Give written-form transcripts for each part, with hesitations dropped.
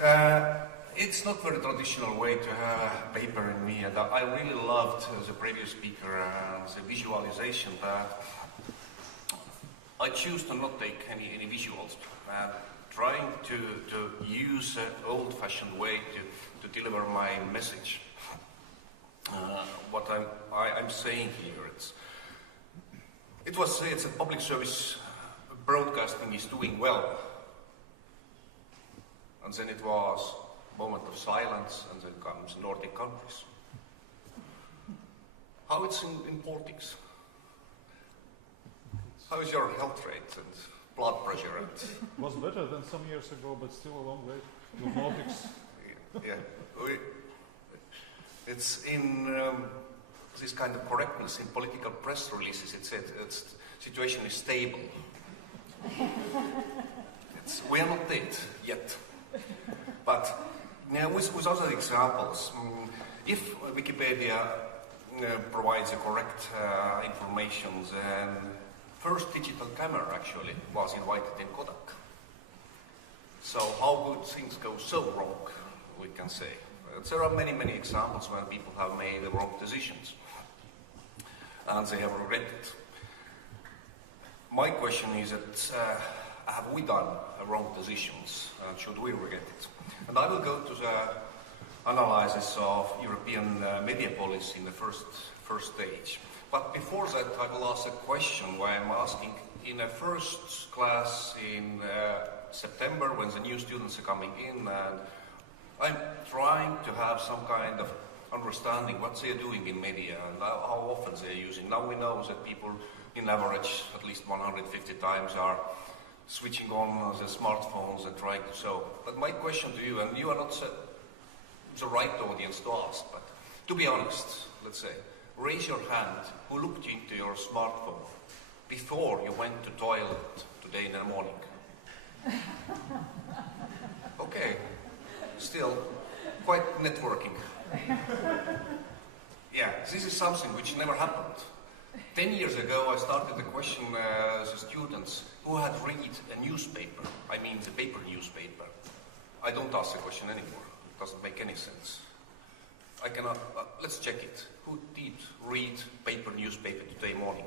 It's not very traditional way to have a paper in me, and I really loved the previous speaker the visualization, but I choose to not take any visuals. Trying to use an old-fashioned way to deliver my message. What I'm saying here, it's a public service broadcasting is doing well, and then it was a moment of silence, and then comes Nordic countries. How it's in Baltics? How is your health rate and blood pressure? And was better than some years ago, but still a long way to Baltics. It's in this kind of correctness in political press releases. It said situation is stable. We are not dead yet. But with other examples, if Wikipedia provides the correct information, then first digital camera actually was invited in Kodak. So how good things go so wrong, we can say. There are many examples when people have made the wrong decisions and they have regretted. My question is that have we done wrong decisions and should we regret it? And I will go to the analysis of European media policy in the first stage. But before that, I will ask a question where I'm asking in a first class in September when the new students are coming in, and I'm trying to have some kind of understanding what they're doing in media and how often they're using. Now we know that people in average at least 150 times are switching on the smartphones and trying to show. But my question to you, and you are not the right audience to ask, but to be honest, let's say, raise your hand who looked into your smartphone before you went to toilet today in the morning. Okay, still quite networking. Yeah, this is something which never happened. 10 years ago I started the question the students who had read a newspaper, I mean the paper newspaper. I don't ask the question anymore, it doesn't make any sense. I cannot, let's check it. Who did read paper newspaper today morning?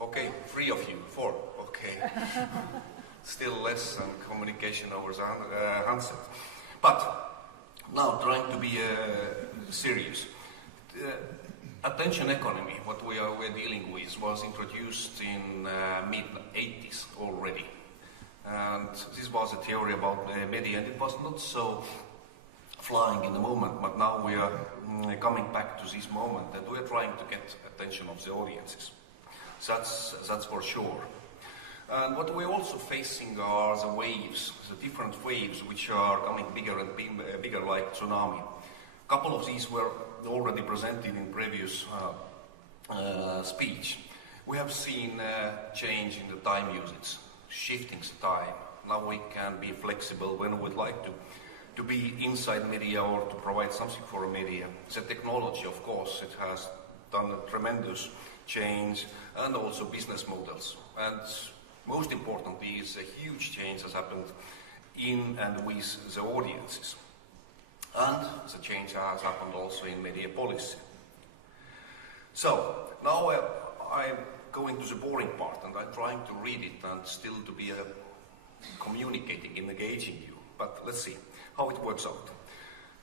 Okay, 3 of you, 4, okay. Still less than communication over the handset. But now trying to be serious. Attention economy, what we're dealing with, was introduced in mid-80s already. And this was a theory about the media, and it was not so flying in the moment, but now we are coming back to this moment and we are trying to get attention of the audiences. That's for sure. And what we're also facing are the waves, the different waves which are coming bigger and bigger like tsunami. A couple of these were already presented in previous speech. We have seen change in the time usage, shifting the time. Now we can be flexible when we would like to be inside media or to provide something for media. The technology, of course, it has done a tremendous change, and also business models. And most importantly is a huge change has happened in and with the audiences. And the change has happened also in media policy. So now I'm going to the boring part, and I'm trying to read it and still to be communicating, engaging you. But let's see how it works out.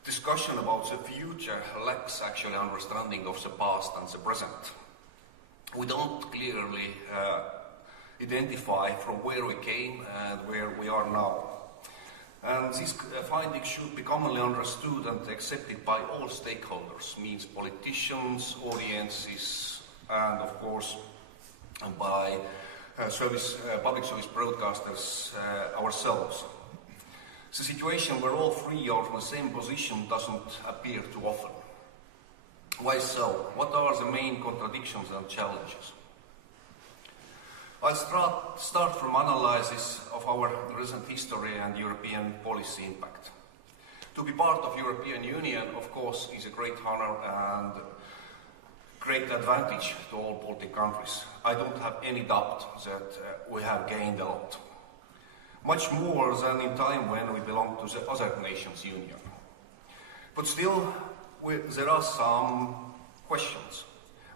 Discussion about the future lacks actually understanding of the past and the present. We don't clearly identify from where we came and where we are now. And these findings should be commonly understood and accepted by all stakeholders, means politicians, audiences, and of course by public service broadcasters ourselves. The situation where all three are from the same position doesn't appear too often. Why so? What are the main contradictions and challenges? I'll start from analysis of our recent history and European policy impact. To be part of European Union, of course, is a great honor and great advantage to all Baltic countries. I don't have any doubt that we have gained a lot. much more than in time when we belonged to the other nations union. But still, there are some questions.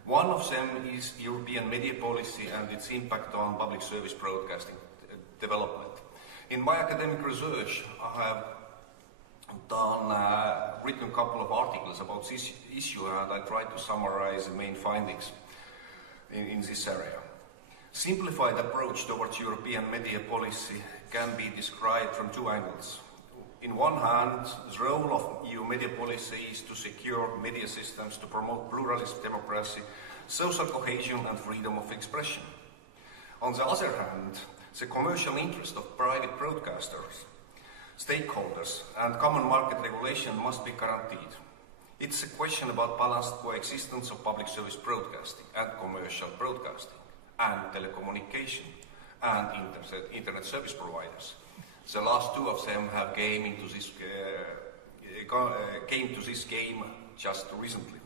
One of them is European media policy and its impact on public service broadcasting development. In my academic research, I have written a couple of articles about this issue, and I tried to summarize the main findings in this area. Simplified approach towards European media policy can be described from two angles. In one hand, the role of EU media policy is to secure media systems to promote pluralism, democracy, social cohesion and freedom of expression. On the other hand, the commercial interest of private broadcasters, stakeholders and common market regulation must be guaranteed. It's a question about balanced coexistence of public service broadcasting and commercial broadcasting and telecommunication and internet service providers. The last two of them have came to this game just recently.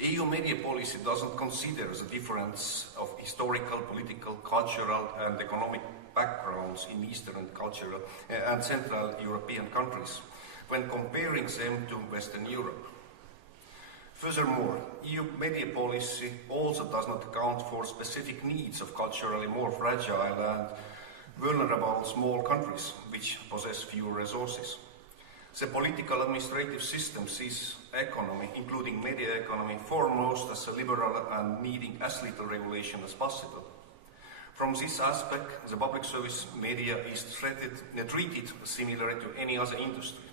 EU media policy doesn't consider the difference of historical, political, cultural and economic backgrounds in Eastern and cultural and Central European countries when comparing them to Western Europe. Furthermore, EU media policy also does not account for specific needs of culturally more fragile and vulnerable small countries which possess fewer resources. The political administrative system sees economy, including media economy, foremost as a liberal and needing as little regulation as possible. From this aspect, the public service media is treated similarly to any other industry,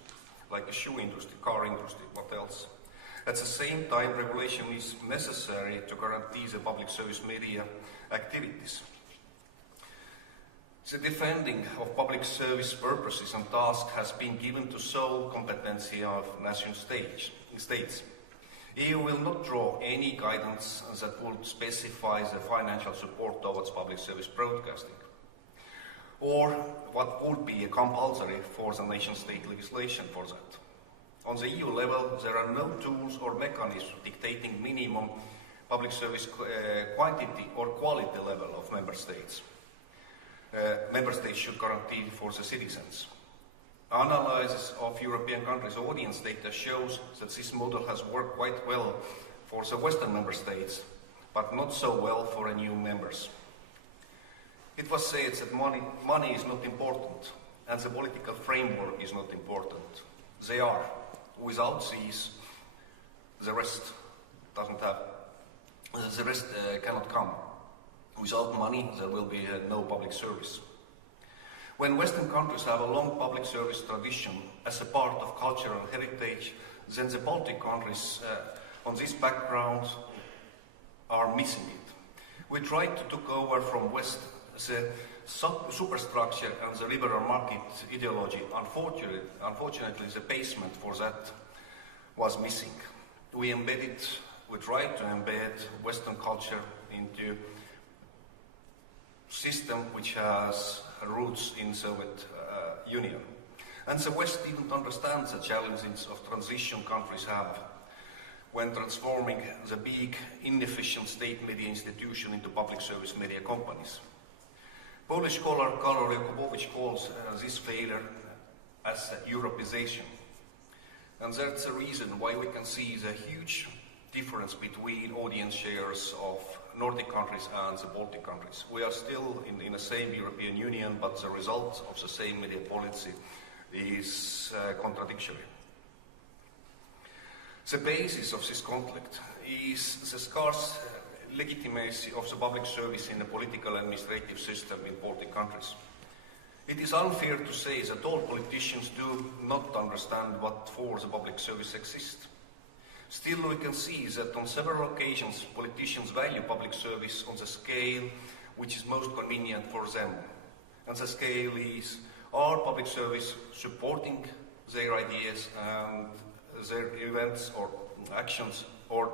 like the shoe industry, car industry, what else. At the same time, regulation is necessary to guarantee the public service media activities. The defending of public service purposes and tasks has been given to sole competency of nation states. EU will not draw any guidance that would specify the financial support towards public service broadcasting, or what would be compulsory for the nation state legislation for that. On the EU level, there are no tools or mechanisms dictating minimum public service quantity or quality level of member states. Member states should guarantee for the citizens. Analysis of European countries' audience data shows that this model has worked quite well for the Western member states, but not so well for the new members. It was said that money is not important, and the political framework is not important. They are. Without these, the rest cannot come. Without money, there will be no public service. When Western countries have a long public service tradition as a part of cultural heritage, then the Baltic countries on this background are missing it. We tried to take over from West the superstructure and the liberal market ideology. Unfortunately, the basement for that was missing. We tried to embed Western culture into system which has roots in Soviet Union. And the West didn't understand the challenges of transition countries have when transforming the big, inefficient state media institution into public service media companies. Polish scholar Karol Jakubowicz calls this failure as Europeization. And that's the reason why we can see the huge difference between audience shares of Nordic countries and the Baltic countries. We are still in the same European Union, but the result of the same media policy is contradictory. The basis of this conflict is the scarce legitimacy of the public service in the political administrative system in Baltic countries. It is unfair to say that all politicians do not understand what for the public service exists. Still, we can see that on several occasions politicians value public service on the scale which is most convenient for them. And the scale is, are public service supporting their ideas and their events or actions, or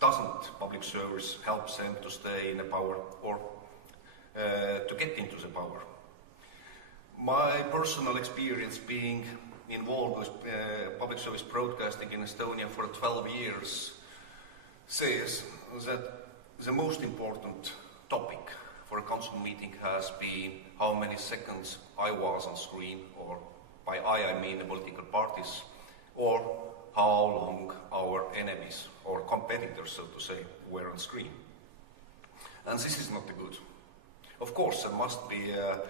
doesn't public service help them to stay in the power or to get into the power? My personal experience being involved with public service broadcasting in Estonia for 12 years says that the most important topic for a council meeting has been how many seconds I was on screen, or by I mean the political parties, or how long our enemies or competitors, so to say, were on screen. And this is not good. Of course, there must be a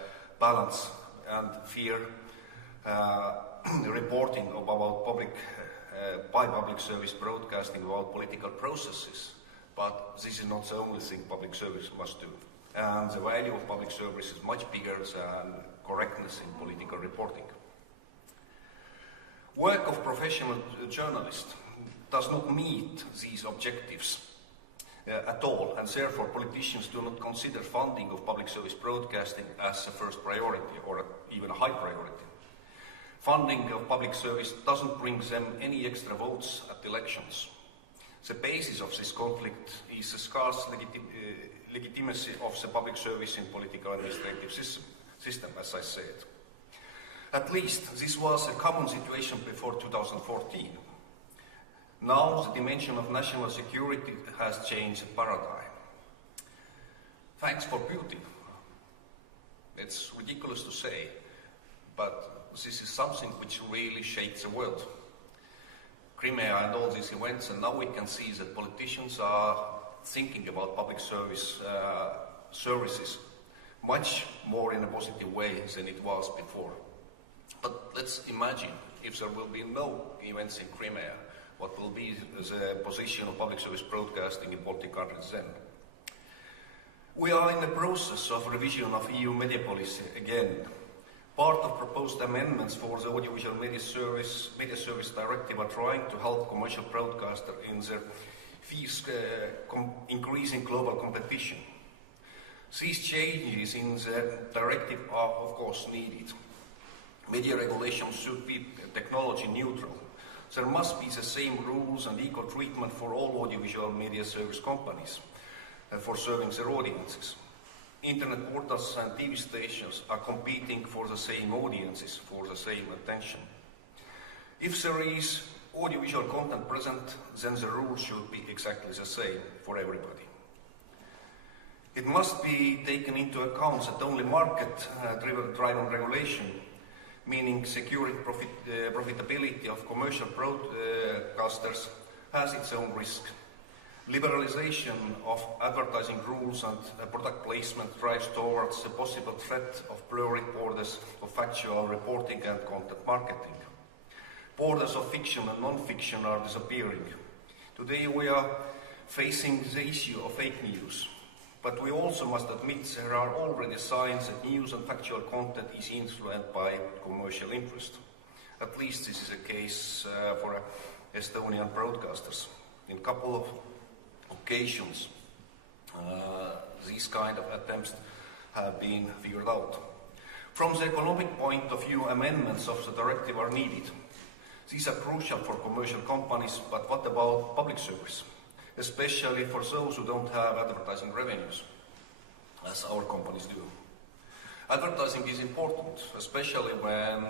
balance and fair reporting about by public service broadcasting about political processes, but this is not the only thing public service must do. And the value of public service is much bigger than correctness in political reporting. Work of professional journalists does not meet these objectives at all, and therefore politicians do not consider funding of public service broadcasting as a first priority or even a high priority. Funding of public service doesn't bring them any extra votes at elections. The basis of this conflict is the scarce legitimacy of the public service in political administrative system, as I said. At least this was a common situation before 2014. Now the dimension of national security has changed the paradigm. Thanks for beauty. It's ridiculous to say, but this is something which really shakes the world. Crimea and all these events, and now we can see that politicians are thinking about public services much more in a positive way than it was before. But let's imagine if there will be no events in Crimea, what will be the position of public service broadcasting in Baltic countries then? We are in the process of revision of EU media policy again. Part of proposed amendments for the Audiovisual Media Service Directive are trying to help commercial broadcasters in their fierce increasing global competition. These changes in the directive are, of course, needed. Media regulations should be technology neutral. There must be the same rules and equal treatment for all audiovisual media service companies for serving their audiences. Internet portals and TV stations are competing for the same audiences, for the same attention. If there is audiovisual content present, then the rules should be exactly the same for everybody. It must be taken into account that only market-driven regulation, meaning securing profitability of commercial broadcasters, has its own risk. Liberalization of advertising rules and product placement drives towards the possible threat of blurring borders of factual reporting and content marketing. Borders of fiction and non-fiction are disappearing. Today we are facing the issue of fake news, but we also must admit there are already signs that news and factual content is influenced by commercial interest. At least this is the case for Estonian broadcasters. In a couple of occasions, these kind of attempts have been figured out. From the economic point of view, amendments of the directive are needed. These are crucial for commercial companies, but what about public service? Especially for those who don't have advertising revenues, as our companies do. Advertising is important, especially when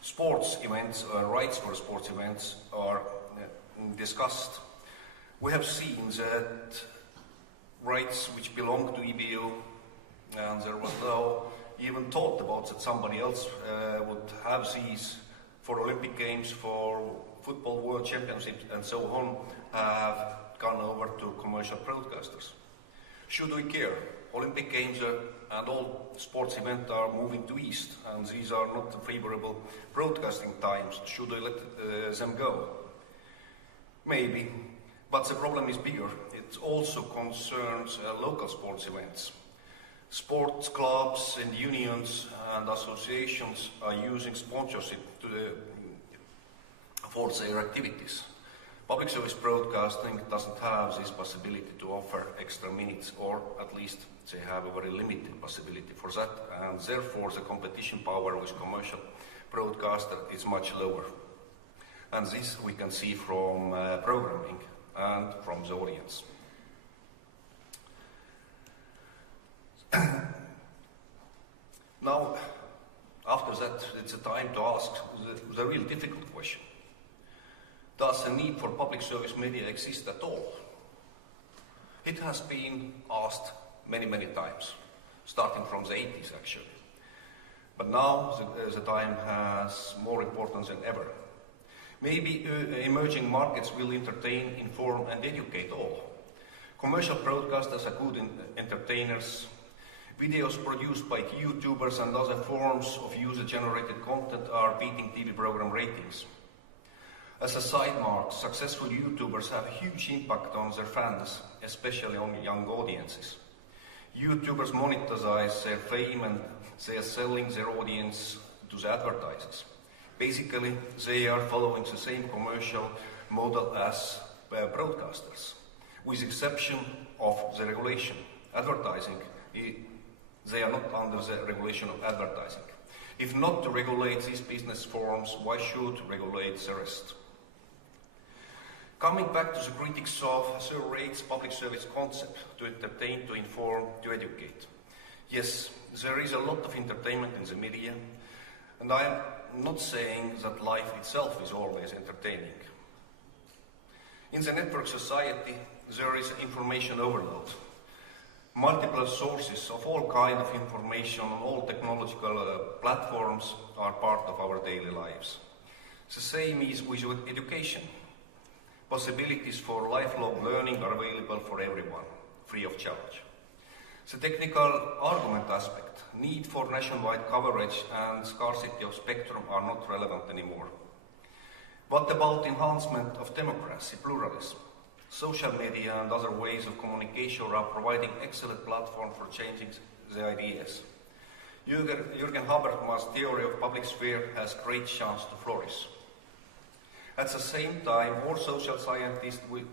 sports events or rights for sports events are discussed. We have seen that rights which belong to EBU, and there was no even thought about that somebody else would have these for Olympic Games, for Football World Championships and so on, have gone over to commercial broadcasters. Should we care? Olympic Games and all sports events are moving to East, and these are not favorable broadcasting times. Should we let them go? Maybe. But the problem is bigger. It also concerns local sports events. Sports clubs and unions and associations are using sponsorship for their activities. Public service broadcasting doesn't have this possibility to offer extra minutes, or at least they have a very limited possibility for that, and therefore the competition power with commercial broadcaster is much lower. And this we can see from programming and from the audience. Now, after that, it's a time to ask the real difficult question. Does the need for public service media exist at all? It has been asked many, many times. starting from the 80s actually. But now the time has more importance than ever. Maybe emerging markets will entertain, inform and educate all. Commercial broadcasters are good entertainers. Videos produced by YouTubers and other forms of user-generated content are beating TV program ratings. As a side mark, successful YouTubers have a huge impact on their fans, especially on young audiences. YouTubers monetize their fame and they are selling their audience to the advertisers. Basically, they are following the same commercial model as broadcasters, with exception of the regulation. Advertising, they are not under the regulation of advertising. If not to regulate these business forms, why should regulate the rest? Coming back to the critics of Sir Raid's public service concept, to entertain, to inform, to educate. Yes, there is a lot of entertainment in the media, and I am not saying that life itself is always entertaining. In the network society, there is information overload. Multiple sources of all kinds of information on all technological platforms are part of our daily lives. The same is with education. Possibilities for lifelong learning are available for everyone, free of charge. The technical argument aspect, need for nationwide coverage and scarcity of spectrum are not relevant anymore. What about enhancement of democracy, pluralism? Social media and other ways of communication are providing excellent platform for changing the ideas. Jürgen Habermas's theory of public sphere has great chance to flourish. At the same time, more social scientists with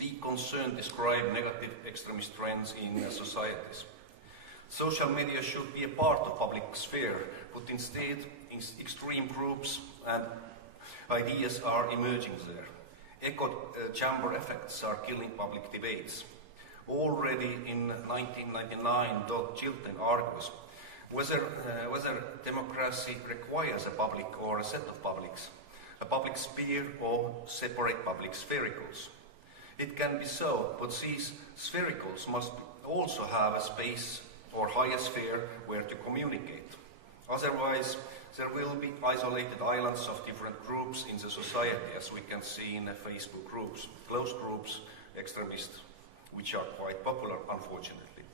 deep concern describe negative extremist trends in societies. Social media should be a part of public sphere, but instead extreme groups and ideas are emerging there. Echo chamber effects are killing public debates. Already in 1999, Chilton argues whether democracy requires a public or a set of publics, a public sphere or separate public sphericals. It can be so, but these sphericals must also have a space or higher sphere where to communicate. Otherwise, there will be isolated islands of different groups in the society, as we can see in the Facebook groups, closed groups, extremists, which are quite popular, unfortunately.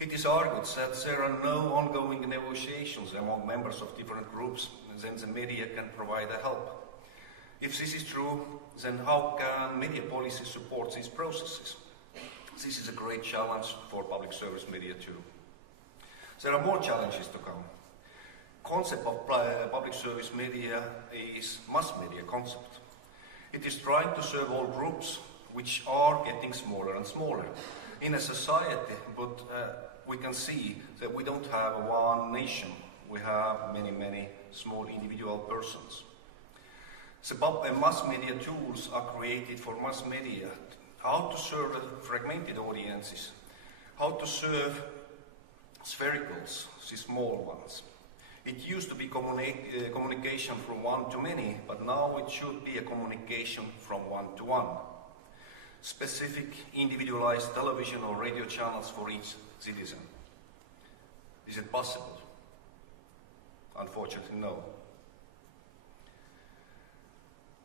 It is argued that there are no ongoing negotiations among members of different groups, then the media can provide a help. If this is true, then how can media policy support these processes? This is a great challenge for public service media too. There are more challenges to come. Concept of public service media is mass media concept. It is trying to serve all groups, which are getting smaller and smaller in a society, but we can see that we don't have one nation. We have many, many small individual persons. The mass media tools are created for mass media, how to serve fragmented audiences, how to serve sphericals, the small ones. It used to be communication from one to many, but now it should be a communication from one to one. Specific, individualized television or radio channels for each citizen. Is it possible? Unfortunately, no.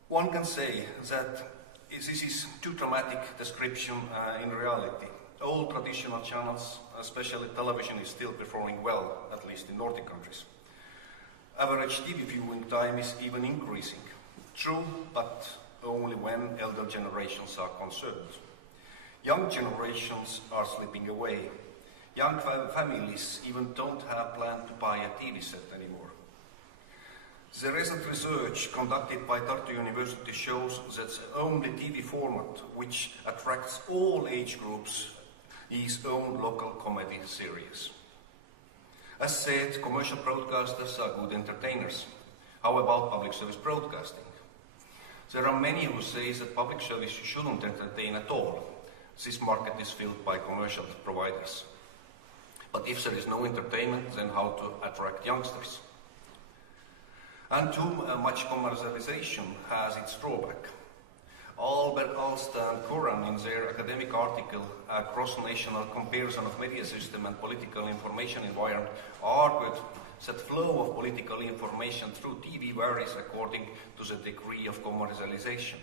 One can say that this is too dramatic description in reality. All traditional channels, especially television, is still performing well, at least in Nordic countries. Average TV viewing time is even increasing. True, but only when elder generations are concerned. Young generations are slipping away. Young families even don't have planned to buy a TV set anymore. The recent research conducted by Tartu University shows that the only TV format which attracts all age groups is own local comedy series. As said, commercial broadcasters are good entertainers. How about public service broadcasting? There are many who say that public service shouldn't entertain at all. This market is filled by commercial providers. But if there is no entertainment, then how to attract youngsters? And too much commercialization has its drawback. Albert Alster and Curran, in their academic article, A Cross-National Comparison of Media System and Political Information Environment, argued that flow of political information through TV varies according to the degree of commercialization.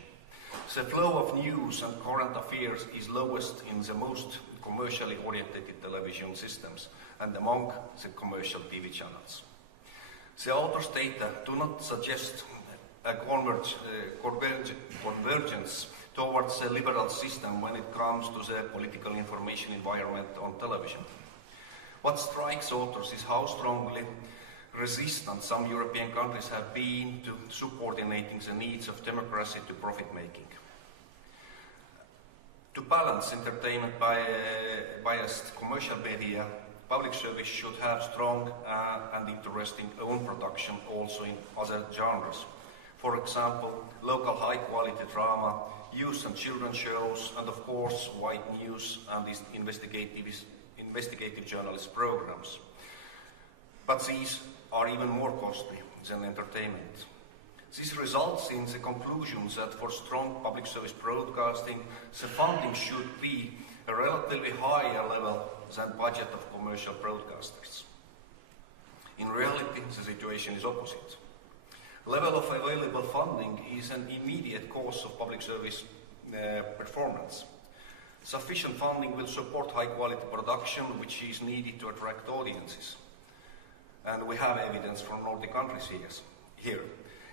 The flow of news and current affairs is lowest in the most commercially oriented television systems and among the commercial TV channels. The author's data do not suggest a convergence towards a liberal system when it comes to the political information environment on television. What strikes authors is how strongly resistant some European countries have been to subordinating the needs of democracy to profit-making. To balance entertainment by biased commercial media, public service should have strong and interesting own production also in other genres. For example, local high-quality drama, youth and children's shows, and of course white news and investigative journalist programs. But these are even more costly than entertainment. This results in the conclusion that for strong public service broadcasting, the funding should be a relatively higher level than budget of commercial broadcasters. In reality, the situation is opposite. Level of available funding is an immediate cause of public service performance. Sufficient funding will support high-quality production, which is needed to attract audiences. And we have evidence from Nordic countries here.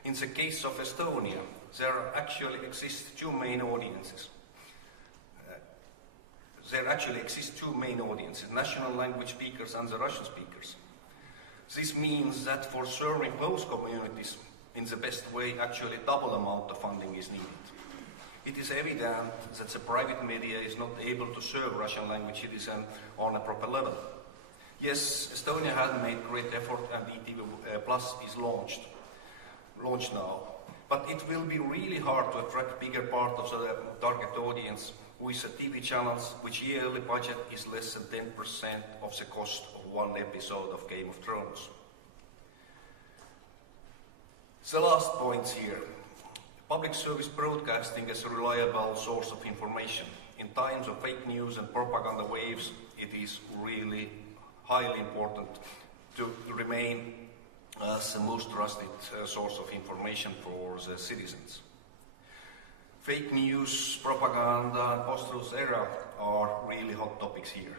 In the case of Estonia, there actually exist two main audiences. National language speakers and the Russian speakers. This means that for serving both communities in the best way, actually double amount of funding is needed. It is evident that the private media is not able to serve Russian language citizens on a proper level. Yes, Estonia has made great effort and ETV Plus is launched now, but it will be really hard to attract bigger part of the target audience with the TV channels which yearly budget is less than 10% of the cost of one episode of Game of Thrones. The last point here. Public service broadcasting is a reliable source of information. In times of fake news and propaganda waves, it is really highly important to remain as the most trusted source of information for the citizens. Fake news, propaganda, and post-truth era are really hot topics here.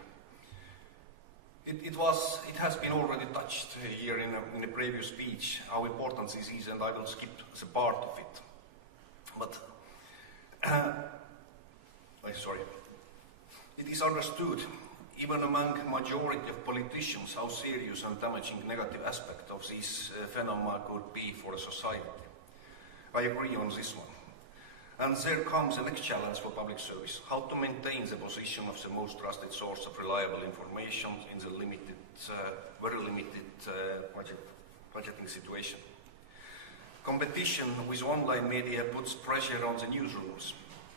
It has been already touched here in a previous speech, how important this is, and I will skip the part of it. But, it is understood, even among majority of politicians, how serious and damaging negative aspect of this phenomenon could be for a society. I agree on this one. And there comes the next challenge for public service, how to maintain the position of the most trusted source of reliable information in the very limited budgeting situation. Competition with online media puts pressure on the newsrooms.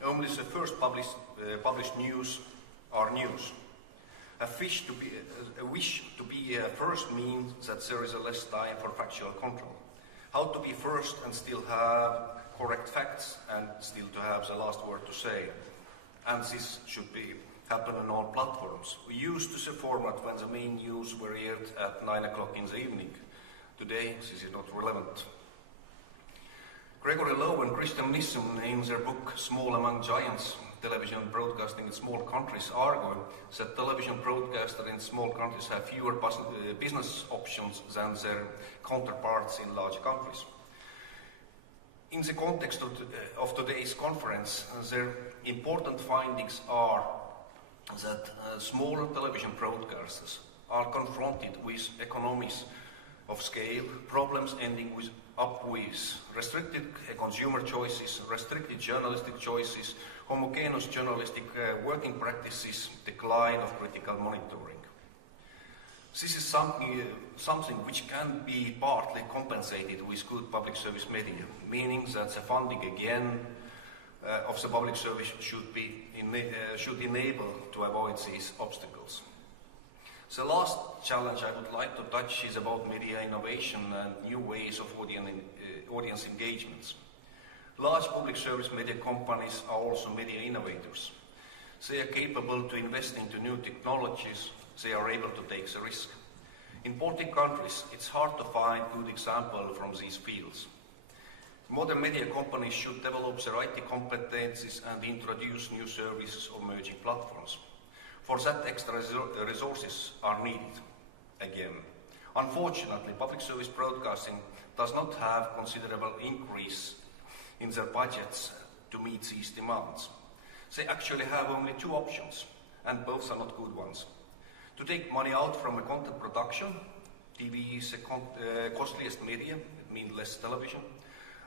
Only the first published news are news. A wish to be first means that there is less time for factual control. How to be first and still have correct facts and still to have the last word to say. And this should happen on all platforms. We used to the format when the main news were aired at 9 o'clock in the evening. Today, this is not relevant. Gregory Lowe and Christian Nisson, in their book Small Among Giants, Television Broadcasting in Small Countries, argue that television broadcasters in small countries have fewer business options than their counterparts in large countries. In the context of today's conference, their important findings are that smaller television broadcasters are confronted with economies of scale, problems ending up with restricted consumer choices, restricted journalistic choices, homogeneous journalistic working practices, decline of critical monitoring. This is something which can be partly compensated with good public service media, meaning that the funding again of the public service should enable to avoid these obstacles. The last challenge I would like to touch is about media innovation and new ways of audience engagements. Large public service media companies are also media innovators. They are capable to invest into new technologies. They are able to take the risk. In Baltic countries, it's hard to find good examples from these fields. Modern media companies should develop their IT competencies and introduce new services or emerging platforms. For that, extra resources are needed again. Unfortunately, public service broadcasting does not have considerable increase in their budgets to meet these demands. They actually have only two options, and both are not good ones. To take money out from a content production, TV is the costliest medium, it means less television,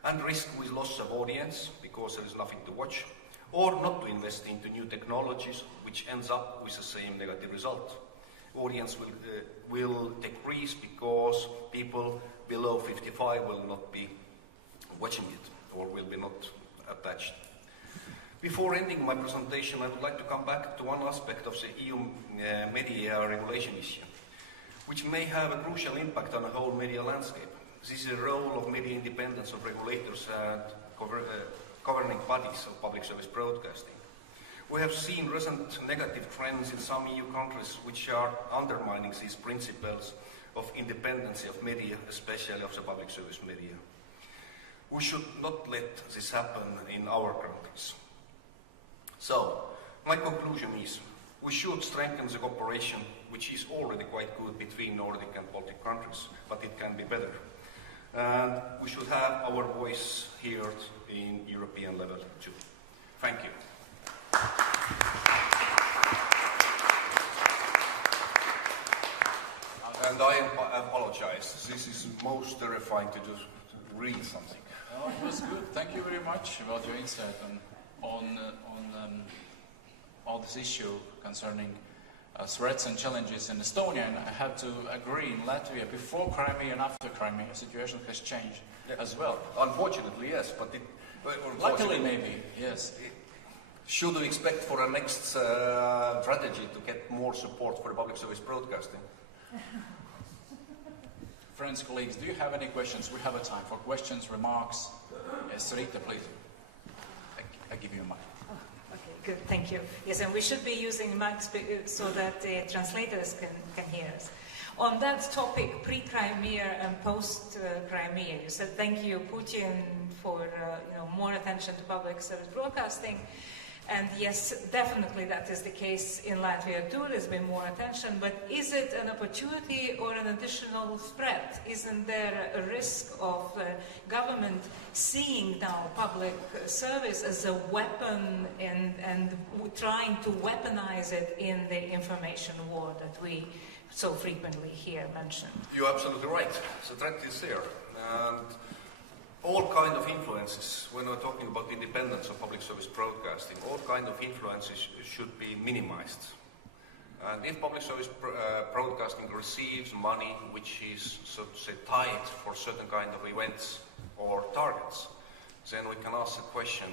and risk with loss of audience because there is nothing to watch, or not to invest into new technologies, which ends up with the same negative result. Audience will decrease because people below 55 will not be watching it, or will be not attached. Before ending my presentation, I would like to come back to one aspect of the EU media regulation issue, which may have a crucial impact on the whole media landscape. This is the role of media independence of regulators and governing bodies of public service broadcasting. We have seen recent negative trends in some EU countries which are undermining these principles of independence of media, especially of the public service media. We should not let this happen in our countries. So, my conclusion is, we should strengthen the cooperation, which is already quite good between Nordic and Baltic countries, but it can be better. And we should have our voice heard in European level too. Thank you. And I apologize. This is most terrifying to read something. Oh, it was good. Thank you very much about your insight on this issue concerning threats and challenges in Estonia. And I have to agree, in Latvia, before Crimea and after Crimea, the situation has changed as well. Unfortunately, yes, but luckily, maybe, yes. Should we expect for our next strategy to get more support for public service broadcasting? Friends, colleagues, do you have any questions? We have a time for questions, remarks. Yes, Rita, please. I give you a mic. Oh, okay, good, thank you. Yes, and we should be using mics so that the translators can hear us. On that topic, pre-Crimea and post-Crimea, you said thank you, Putin, for more attention to public service broadcasting. And yes, definitely that is the case in Latvia too. There's been more attention, but is it an opportunity or an additional threat? Isn't there a risk of government seeing now public service as a weapon and trying to weaponize it in the information war that we so frequently hear mentioned? You're absolutely right. The threat is there. And all kind of influences, when we're talking about the independence of public service broadcasting, all kind of influences should be minimized. And if public service broadcasting receives money which is, so to say, tied for certain kind of events or targets, then we can ask the question,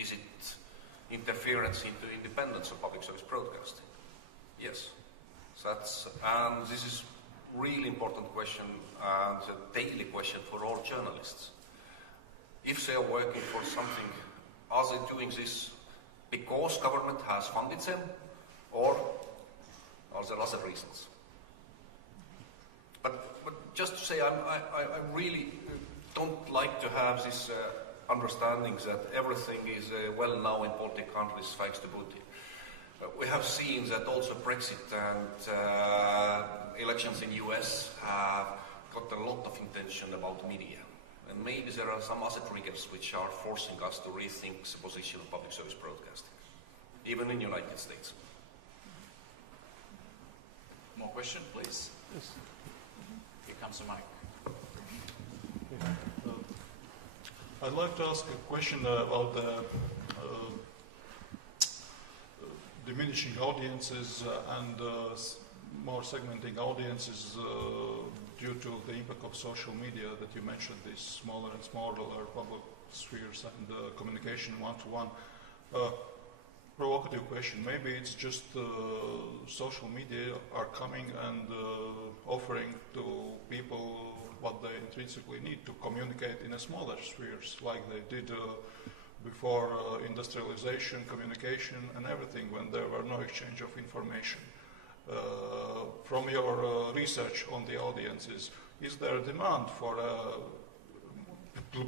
is it interference into independence of public service broadcasting? Yes. And this is really important question and a daily question for all journalists. If they are working for something, are they doing this because government has funded them, or are there other reasons? But just to say, I really don't like to have this understanding that everything is well now in Baltic countries thanks to Putin. We have seen that also Brexit and elections in US have got a lot of attention about media. And maybe there are some other triggers which are forcing us to rethink the position of public service broadcasting, even in the United States. More question, please? Yes. Here comes the mic. I'd like to ask a question about diminishing audiences and more segmenting audiences due to the impact of social media that you mentioned, these smaller and smaller public spheres and communication one-to-one. Provocative question, maybe it's just social media are coming and offering to people but they intrinsically need to communicate in a smaller spheres, like they did before industrialization, communication, and everything, when there were no exchange of information. From your research on the audiences, is there a demand for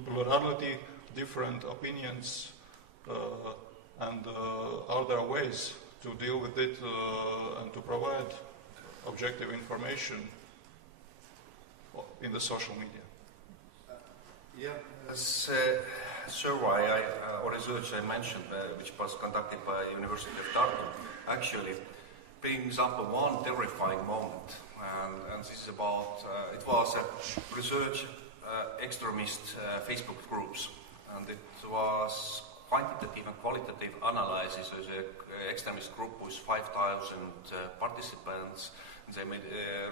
plurality, different opinions, and are there ways to deal with it and to provide objective information in the social media? This survey or research I mentioned, which was conducted by University of Tartu, actually brings up one terrifying moment, and this is about, it was a research extremist Facebook groups, and it was quantitative and qualitative analysis of the extremist group with 5,000 participants. They made,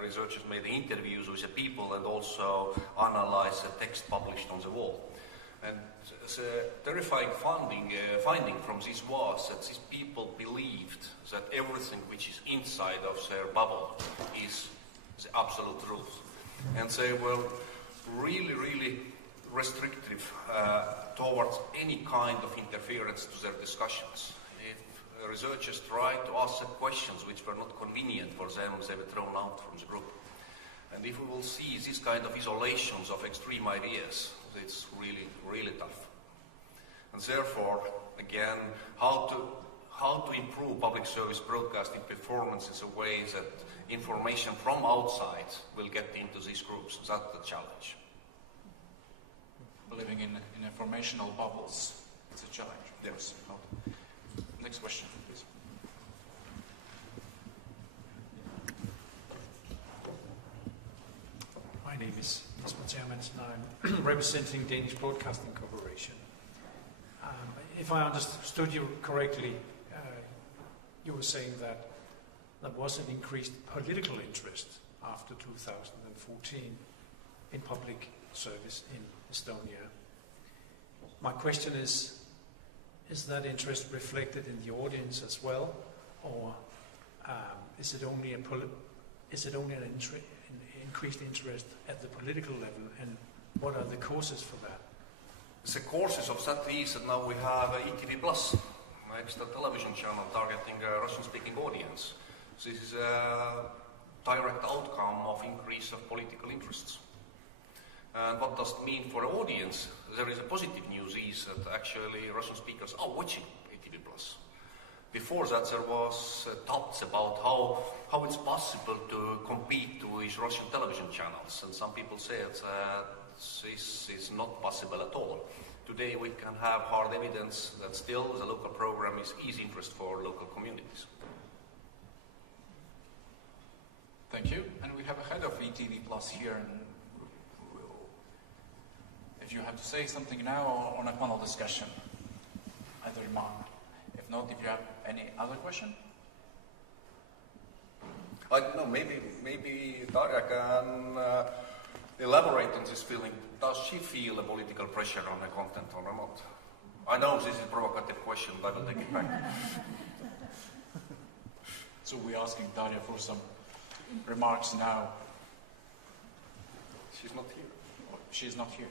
researchers made interviews with the people and also analyzed the text published on the wall. And the terrifying finding from this was that these people believed that everything which is inside of their bubble is the absolute truth. And they were really, really restrictive towards any kind of interference to their discussions. If researchers tried to ask them questions which were not convenient for them, they were thrown out from the group. And if we will see these kind of isolations of extreme ideas, it's really, really tough. And therefore, again, how to improve public service broadcasting performance in a way that information from outside will get into these groups. That's the challenge. Living in informational bubbles, it's a challenge. Yes. Next question, please. My name is Jesper Termans, and I'm representing Danish Broadcasting Corporation. If I understood you correctly, you were saying that there was an increased political interest after 2014 in public service in Estonia. My question is that interest reflected in the audience as well, or is it only an increased interest at the political level, and what are the causes for that? The causes of that is that now we have ETV Plus, an extra television channel targeting a Russian-speaking audience. This is a direct outcome of increase of political interests. And what does it mean for the audience? There is a positive news is that actually Russian speakers are watching ETV Plus. Before that there was doubts about how it's possible to compete with Russian television channels, and some people said this is not possible at all. Today we can have hard evidence that still the local program is interest for local communities. Thank you. And we have a head of ETV Plus here, and if you have to say something now or on a panel discussion, either remark. If not, if you have any other question? I don't know, maybe Darja can elaborate on this feeling. Does she feel a political pressure on her content or not? I know this is a provocative question, but I will take it back. So we're asking Darja for some remarks now. She's not here. Oh, she's not here.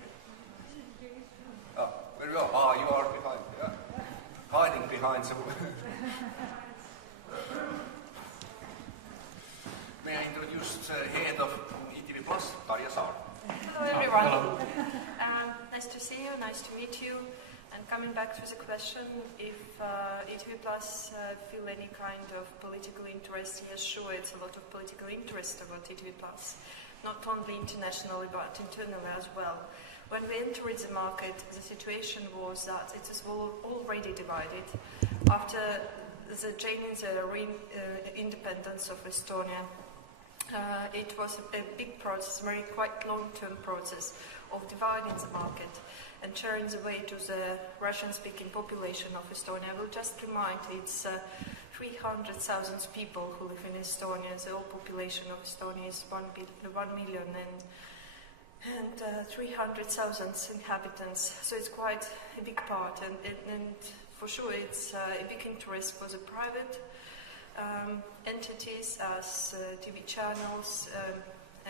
Ah, there you are. You are behind. Yeah. Hiding behind some. May I introduce the head of ETV Plus, Jõesaar. Hello everyone. Hello. Nice to see you, nice to meet you. And coming back to the question, if ETV Plus feel any kind of political interest, yes, sure, it's a lot of political interest about ETV Plus. Not only internationally, but internally as well. When we entered the market, the situation was that it is already divided. After the gaining the independence of Estonia, it was a big process, very quite long-term process of dividing the market and turning the way to the Russian-speaking population of Estonia. I will just remind, it's 300,000 people who live in Estonia. The whole population of Estonia is 1 million and 300,000 inhabitants. So it's quite a big part, and for sure it's a big interest for the private entities as TV channels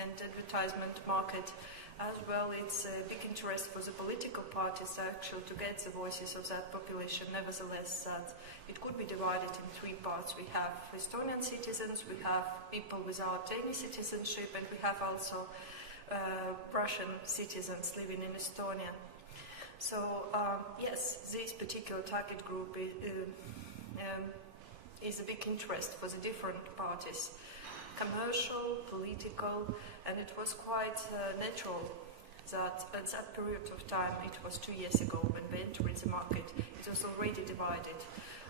and advertisement market As well, it's a big interest for the political parties actually to get the voices of that population. Nevertheless, that it could be divided in three parts. We have Estonian citizens, we have people without any citizenship, and we have also Russian citizens living in Estonia. So yes, this particular target group is a big interest for the different parties. Commercial, political, and it was quite natural that at that period of time, it was 2 years ago when we entered the market, it was already divided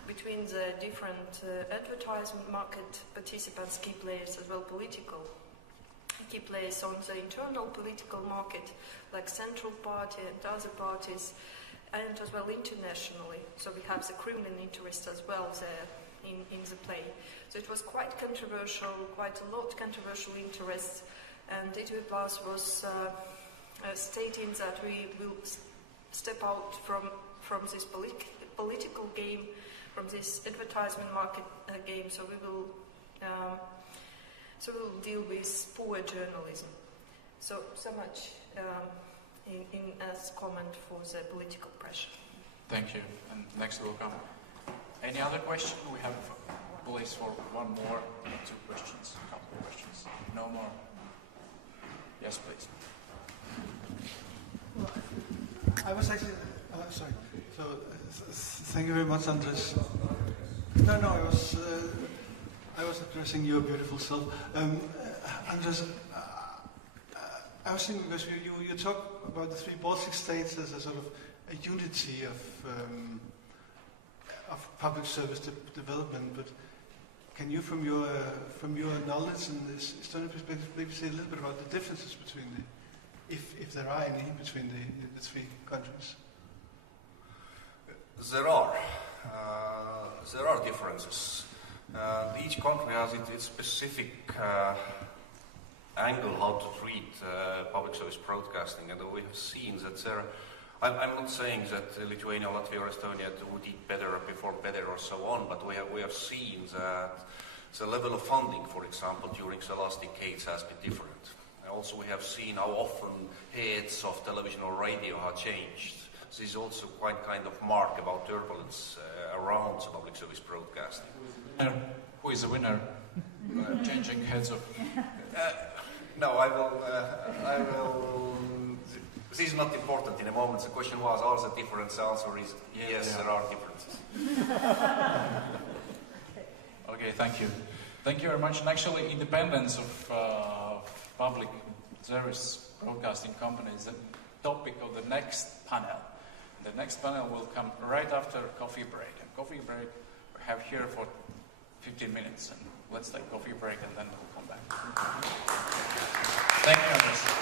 between the different advertisement market participants, key players, as well political key players on the internal political market, like Central Party and other parties, and as well internationally. So we have the Kremlin interest as well there in the play. So it was quite controversial, quite a lot controversial interests, and ETV Plus was stating that we will step out from this political game, from this advertisement market game, so we will deal with poor journalism. So much in as comment for the political pressure. Thank you. And next will come. Any other question? We have place for one more, 2 questions, a couple of questions. No more? Yes, please. Well, I was actually, sorry. So, thank you very much, Andres. No, I was addressing your beautiful self. Andres, I was thinking, because you talk about the 3 Baltic states as a sort of a unity of public service development, but can you, from your knowledge and this Estonian perspective, maybe say a little bit about the differences between if there are any, between the 3 countries? There are differences. Each country has its specific angle how to treat public service broadcasting, and we have seen that there. I'm not saying that Lithuania, Latvia, or Estonia would eat better before better or so on, but we have seen that the level of funding, for example, during the last decades has been different. And also, we have seen how often heads of television or radio have changed. This is also quite kind of mark about turbulence around public service broadcasting. Who is the winner? Changing heads of... No, I will... This is not important in a moment. The question was, are there differences? The answer is yes, there are differences. Okay, thank you. Thank you very much. And actually, independence of public service broadcasting companies is the topic of the next panel. The next panel will come right after coffee break. And coffee break we have here for 15 minutes. And let's take coffee break and then we'll come back. Thank you, Andres.